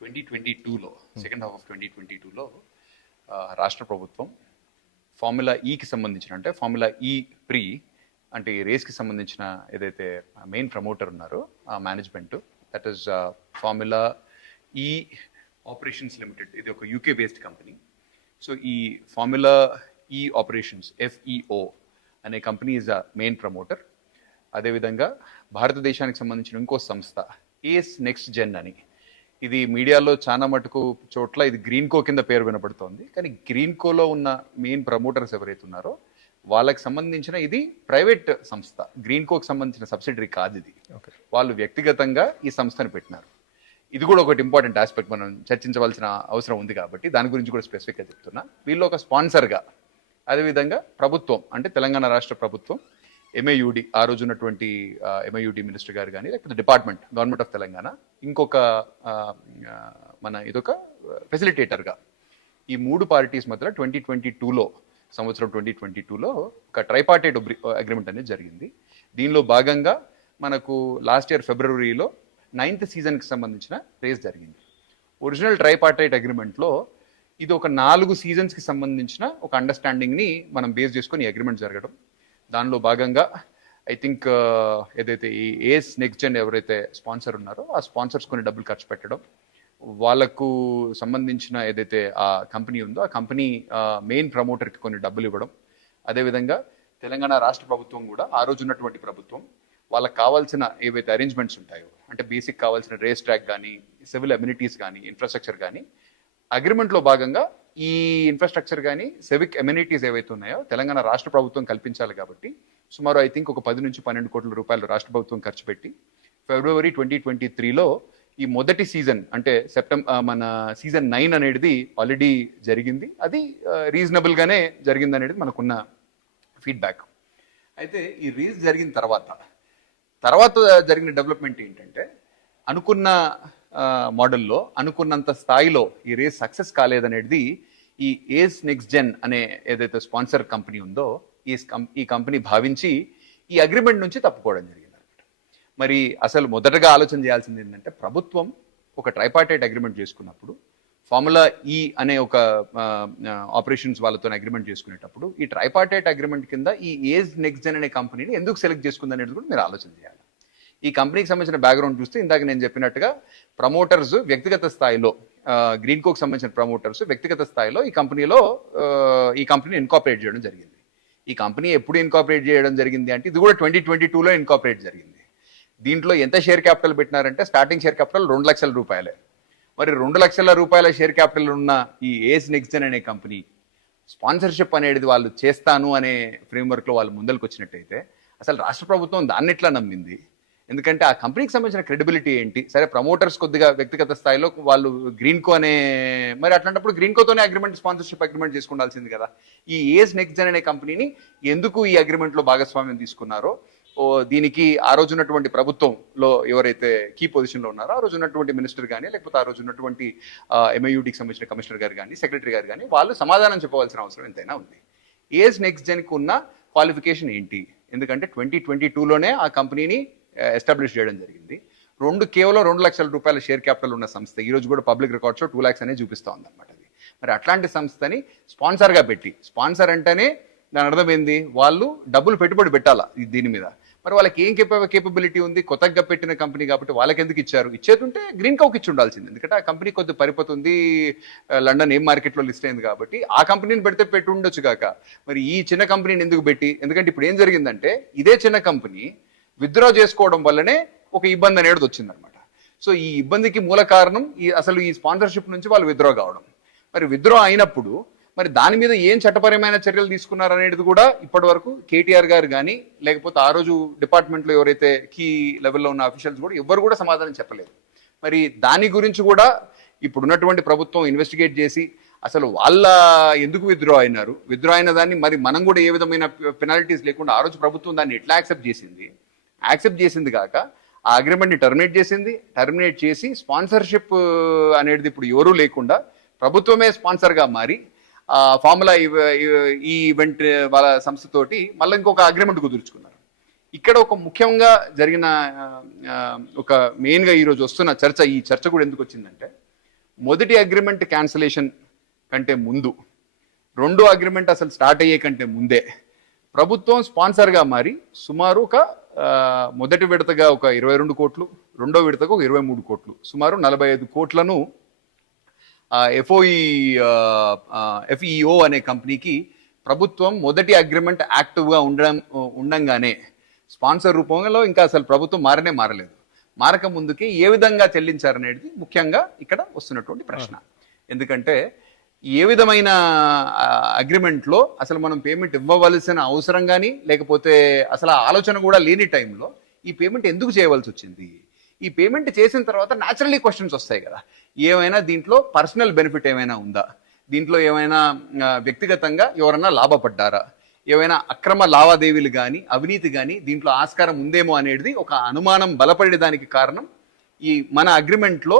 2022లో second half of 2022లో రాష్ట్ర ప్రభుత్వం formula ఈకి సంబంధించిన అంటే ఫార్ములా ఈ ప్రీ అంటే ఈ రేస్కి సంబంధించిన ఏదైతే మెయిన్ ప్రమోటర్ ఉన్నారో ఆ మేనేజ్మెంట్ దట్ ఈస్ ఫార్ములా ఈ ఆపరేషన్స్ లిమిటెడ్, ఇది ఒక యూకే బేస్డ్ కంపెనీ. సో ఈ ఫార్ములా ఈ ఆపరేషన్స్ FEO అనే company is a main promoter. అదేవిధంగా భారతదేశానికి సంబంధించిన ఇంకో సంస్థ ఏస్ నెక్స్ట్ జెన్ అని, ఇది మీడియాలో చాలా మటుకు చోట్ల ఇది గ్రీన్కో కింద పేరు వినపడుతోంది. కానీ గ్రీన్కోలో ఉన్న మెయిన్ ప్రమోటర్స్ ఎవరైతే ఉన్నారో వాళ్ళకి సంబంధించిన ఇది ప్రైవేట్ సంస్థ, గ్రీన్కోకి సంబంధించిన సబ్సిడరీ కాదు ఇది. వాళ్ళు వ్యక్తిగతంగా ఈ సంస్థను పెట్టినారు. ఇది కూడా ఒకటి ఇంపార్టెంట్ ఆస్పెక్ట్, మనం చర్చించవలసిన అవసరం ఉంది కాబట్టి దాని గురించి కూడా స్పెసిఫిక్గా చెప్తున్నా. వీళ్ళు ఒక స్పాన్సర్గా, అదేవిధంగా ప్రభుత్వం అంటే తెలంగాణ రాష్ట్ర ప్రభుత్వం MAUD, ఆ రోజు ఉన్నటువంటి MAUD మినిస్టర్ గారు కానీ, లేకపోతే డిపార్ట్మెంట్ గవర్నమెంట్ ఆఫ్ తెలంగాణ ఇంకొక మన ఇదొక ఫెసిలిటేటర్గా ఈ మూడు పార్టీస్ మధ్యలో 2022లో ఒక ట్రైపార్టైట్ అగ్రిమెంట్ అనేది జరిగింది. దీనిలో భాగంగా మనకు లాస్ట్ ఇయర్ ఫిబ్రవరిలో 9th సీజన్కి సంబంధించిన రేస్ జరిగింది. ఒరిజినల్ ట్రైపార్టైట్ అగ్రిమెంట్లో ఇది ఒక 4 సీజన్స్కి సంబంధించిన ఒక అండర్స్టాండింగ్ని మనం బేస్ చేసుకొని ఈ అగ్రిమెంట్ జరగడం. దానిలో భాగంగా ఐ థింక్ ఏదైతే ఈ ఏస్ నెక్స్ట్ జెన్ ఎవరైతే స్పాన్సర్ ఉన్నారో ఆ స్పాన్సర్స్ కొన్ని డబ్బులు ఖర్చు పెట్టడం, వాళ్ళకు సంబంధించిన ఏదైతే ఆ కంపెనీ ఉందో ఆ కంపెనీ మెయిన్ ప్రమోటర్కి కొన్ని డబ్బులు ఇవ్వడం, అదేవిధంగా తెలంగాణ రాష్ట్ర ప్రభుత్వం కూడా ఆ రోజు ఉన్నటువంటి ప్రభుత్వం వాళ్ళకి కావాల్సిన ఏవైతే అరేంజ్మెంట్స్ ఉంటాయో అంటే బేసిక్ కావాల్సిన రేస్ ట్రాక్ కానీ, సివిల్ అమ్యూనిటీస్ కానీ, ఇన్ఫ్రాస్ట్రక్చర్ కానీ అగ్రిమెంట్లో భాగంగా ఈ ఇన్ఫ్రాస్ట్రక్చర్ కానీ సివిక్ అమ్యూనిటీస్ ఏవైతే ఉన్నాయో తెలంగాణ రాష్ట్ర ప్రభుత్వం కల్పించాలి. కాబట్టి సుమారు ఐ థింక్ ఒక 10 నుంచి 12 కోట్ల రూపాయలు రాష్ట్ర ప్రభుత్వం ఖర్చు పెట్టి ఫిబ్రవరి 2023లో ఈ మొదటి సీజన్ అంటే మన సీజన్ 9 అనేది ఆల్రెడీ జరిగింది. అది రీజనబుల్గానే జరిగింది అనేది మనకున్న ఫీడ్బ్యాక్. అయితే ఈ రేస్ జరిగిన తర్వాత జరిగిన డెవలప్మెంట్ ఏంటంటే అనుకున్న మోడల్లో అనుకున్నంత స్థాయిలో ఈ రేస్ సక్సెస్ కాలేదనేది ఈ ఏస్ నెక్స్ట్ జెన్ అనే ఏదైతే స్పాన్సర్ కంపెనీ ఉందో ఈ కంపెనీ భావించి ఈ అగ్రిమెంట్ నుంచి తప్పుకోవడం జరిగింది అనమాట. మరి అసలు మొదటగా ఆలోచన చేయాల్సింది ఏంటంటే ప్రభుత్వం ఒక ట్రైపార్టైట్ అగ్రిమెంట్ చేసుకున్నప్పుడు ఫార్ములా ఈ అనే ఒక ఆపరేషన్స్ వాళ్ళతో అగ్రిమెంట్ చేసుకునేటప్పుడు ఈ ట్రైపార్టైట్ అగ్రిమెంట్ కింద ఈ ఏజ్ నెక్స్ట్ జెన్ అనే కంపెనీని ఎందుకు సెలెక్ట్ చేసుకుంది అనేది కూడా మీరు ఆలోచన చేయాలి. ఈ కంపెనీకి సంబంధించిన బ్యాక్గ్రౌండ్ చూస్తే ఇందాక నేను చెప్పినట్టుగా ప్రమోటర్స్ వ్యక్తిగత స్థాయిలో గ్రీన్కోకి సంబంధించిన ప్రమోటర్స్ వ్యక్తిగత స్థాయిలో ఈ కంపెనీని ఇన్కాపరేట్ చేయడం జరిగింది. ఈ కంపెనీ ఎప్పుడు ఇన్కాపరేట్ చేయడం జరిగింది అంటే ఇది కూడా 2022లో ఇన్కాపరేట్ జరిగింది. దీంట్లో ఎంత షేర్ క్యాపిటల్ పెట్టినారంటే స్టార్టింగ్ షేర్ క్యాపిటల్ 2 లక్షల రూపాయలే. మరి 2 లక్షల రూపాయల షేర్ క్యాపిటల్ ఉన్న ఈ ఏస్ నెక్స్ట్ జెన్ అనే కంపెనీ స్పాన్సర్షిప్ అనేది వాళ్ళు చేస్తాను అనే ఫ్రేమ్వర్క్లో వాళ్ళు ముందరికి వచ్చినట్టయితే అసలు రాష్ట్ర ప్రభుత్వం దాన్ని ఎట్లా నమ్మింది? ఎందుకంటే ఆ కంపెనీకి సంబంధించిన క్రెడిబిలిటీ ఏంటి? సరే ప్రమోటర్స్ కొద్దిగా వ్యక్తిగత స్థాయిలో వాళ్ళు గ్రీన్కో అనే, మరి అట్లాంటప్పుడు గ్రీన్కోతోనే స్పాన్సర్షిప్ అగ్రిమెంట్ చేసుకుండాల్సింది కదా. ఈ ఏస్ నెక్స్ట్ జెన్ అనే కంపెనీని ఎందుకు ఈ అగ్రిమెంట్లో భాగస్వామ్యం తీసుకున్నారో దీనికి ఆ రోజు ఉన్నటువంటి ప్రభుత్వంలో ఎవరైతే కీ పొజిషన్లో ఉన్నారో ఆ రోజు ఉన్నటువంటి మినిస్టర్ కానీ, లేకపోతే ఆ రోజు ఉన్నటువంటి MAUDకి సంబంధించిన కమిషనర్ గారు కానీ, సెక్రటరీ గారు కానీ వాళ్ళు సమాధానం చెప్పవలసిన అవసరం ఎంతైనా ఉంది. ఏస్ నెక్స్ట్ జెన్కి ఉన్న క్వాలిఫికేషన్ ఏంటి? ఎందుకంటే 2022లోనే ఆ కంపెనీని ఎస్టాబ్లిష్ చేయడం జరిగింది. కేవలం 2 లక్షల రూపాయల షేర్ క్యాపిటల్ ఉన్న సంస్థ ఈ రోజు కూడా పబ్లిక్ రికార్డ్స్లో 2 lakhs అనేది చూపిస్తూ ఉందన్నమాట. అది మరి అట్లాంటి సంస్థని స్పాన్సర్గా పెట్టి, స్పాన్సర్ అంటేనే దాని అర్థం ఏంది? వాళ్ళు డబ్బులు పెట్టుబడి పెట్టాలా దీని మీద. మరి వాళ్ళకి ఏం కేపబిలిటీ ఉంది? కొత్తగా పెట్టిన కంపెనీ కాబట్టి వాళ్ళకి ఎందుకు ఇచ్చారు? ఇచ్చేతుంటే గ్రీన్కోకి ఇచ్చి ఉండాల్సింది. ఎందుకంటే ఆ కంపెనీ కొద్ది పరిపోతుంది, లండన్ ఏం మార్కెట్లో లిస్ట్ అయింది కాబట్టి ఆ కంపెనీని పెట్టి ఉండొచ్చు కాక మరి ఈ చిన్న కంపెనీని ఎందుకు పెట్టి? ఎందుకంటే ఇప్పుడు ఏం జరిగిందంటే ఇదే చిన్న కంపెనీ విత్డ్రా చేసుకోవడం వల్లనే ఒక ఇబ్బంది అనేది వచ్చిందనమాట. సో ఈ ఇబ్బందికి మూల కారణం అసలు ఈ స్పాన్సర్షిప్ నుంచి వాళ్ళు విత్డ్రా కావడం. మరి విత్డ్రా అయినప్పుడు మరి దాని మీద ఏం చట్టపరమైన చర్యలు తీసుకున్నారు అనేది కూడా ఇప్పటి వరకు కేటీఆర్ గారు కానీ, లేకపోతే ఆ రోజు డిపార్ట్మెంట్లో ఎవరైతే కీ లెవెల్లో ఉన్న అఫీషియల్స్ కూడా ఎవరు కూడా సమాధానం చెప్పలేదు. మరి దాని గురించి కూడా ఇప్పుడున్నటువంటి ప్రభుత్వం ఇన్వెస్టిగేట్ చేసి అసలు వాళ్ళ ఎందుకు విత్డ్రా అయిన దాన్ని మరి మనం కూడా ఏ విధమైన పెనాల్టీస్ లేకుండా ఆ రోజు ప్రభుత్వం దాన్ని ఎట్లా యాక్సెప్ట్ చేసింది కాక ఆ అగ్రిమెంట్ని టర్మినేట్ చేసి స్పాన్సర్షిప్ అనేది ఇప్పుడు ఎవరూ లేకుండా ప్రభుత్వమే స్పాన్సర్గా మారి ఫార్ములా ఈ ఈవెంట్ వాళ్ళ సంస్థతోటి మళ్ళీ ఇంకొక అగ్రిమెంట్ కుదుర్చుకున్నారు. ఇక్కడ ఒక ముఖ్యంగా జరిగిన ఒక మెయిన్గా ఈరోజు వస్తున్న చర్చ, ఈ చర్చ కూడా ఎందుకు వచ్చిందంటే మొదటి అగ్రిమెంట్ క్యాన్సిలేషన్ కంటే ముందు, రెండో అగ్రిమెంట్ అసలు స్టార్ట్ అయ్యే కంటే ముందే ప్రభుత్వం స్పాన్సర్గా మారి సుమారు ఒక మొదటి విడతగా ఒక 22 కోట్లు, రెండో విడతగా ఒక 23 కోట్లు, సుమారు 45 కోట్లను ఎఫ్ఈఓ అనే కంపెనీకి ప్రభుత్వం మొదటి అగ్రిమెంట్ యాక్టివ్గా ఉండంగానే స్పాన్సర్ రూపంలో ఇంకా అసలు ప్రభుత్వం మారలేదు. మారక ముందుకే ఏ విధంగా చెల్లించారనేది ముఖ్యంగా ఇక్కడ వస్తున్నటువంటి ప్రశ్న. ఎందుకంటే ఏ విధమైన అగ్రిమెంట్లో అసలు మనం పేమెంట్ ఇవ్వవలసిన అవసరం కానీ, లేకపోతే అసలు ఆ ఆలోచన కూడా లేని టైంలో ఈ పేమెంట్ ఎందుకు చేయవలసి వచ్చింది? ఈ పేమెంట్ చేసిన తర్వాత న్యాచురల్లీ క్వశ్చన్స్ వస్తాయి కదా, ఏమైనా దీంట్లో పర్సనల్ బెనిఫిట్ ఏమైనా ఉందా, దీంట్లో ఏమైనా వ్యక్తిగతంగా ఎవరన్నా లాభపడ్డారా, ఏమైనా అక్రమ లావాదేవీలు కానీ అవినీతి కానీ దీంట్లో ఆస్కారం ఉందేమో అనేది ఒక అనుమానం బలపడేదానికి కారణం ఈ మన అగ్రిమెంట్లో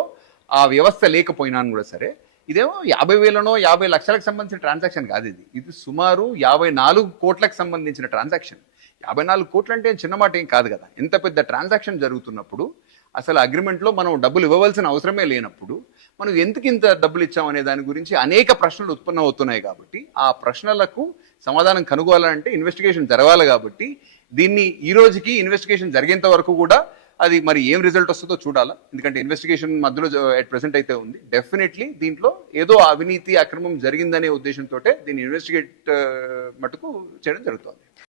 ఆ వ్యవస్థ లేకపోయినా కూడా సరే, ఇదేమో 50,000నో 50 లక్షలకు సంబంధించిన ట్రాన్సాక్షన్ కాదు. ఇది సుమారు 54 కోట్లకు సంబంధించిన ట్రాన్సాక్షన్. 54 కోట్లు అంటే చిన్న మాట ఏం కాదు కదా. ఎంత పెద్ద ట్రాన్సాక్షన్ జరుగుతున్నప్పుడు, అసలు అగ్రిమెంట్లో మనం డబ్బులు ఇవ్వవలసిన అవసరమే లేనప్పుడు మనం ఎందుకు ఇంత డబ్బులు ఇచ్చామనే దాని గురించి అనేక ప్రశ్నలు ఉత్పన్నం అవుతున్నాయి. కాబట్టి ఆ ప్రశ్నలకు సమాధానం కనుగోవాలంటే ఇన్వెస్టిగేషన్ జరగాలి. కాబట్టి దీన్ని ఈ రోజుకి ఇన్వెస్టిగేషన్ జరిగేంత వరకు కూడా అది మరి ఏం రిజల్ట్ వస్తుందో చూడాలా. ఎందుకంటే ఇన్వెస్టిగేషన్ మధ్యలో అట్ ప్రెసెంట్ అయితే ఉంది. డెఫినెట్లీ దీంట్లో ఏదో అవినీతి అక్రమం జరిగిందనే ఉద్దేశంతో దీన్ని ఇన్వెస్టిగేట్ మటుకు చేయడం జరుగుతుంది.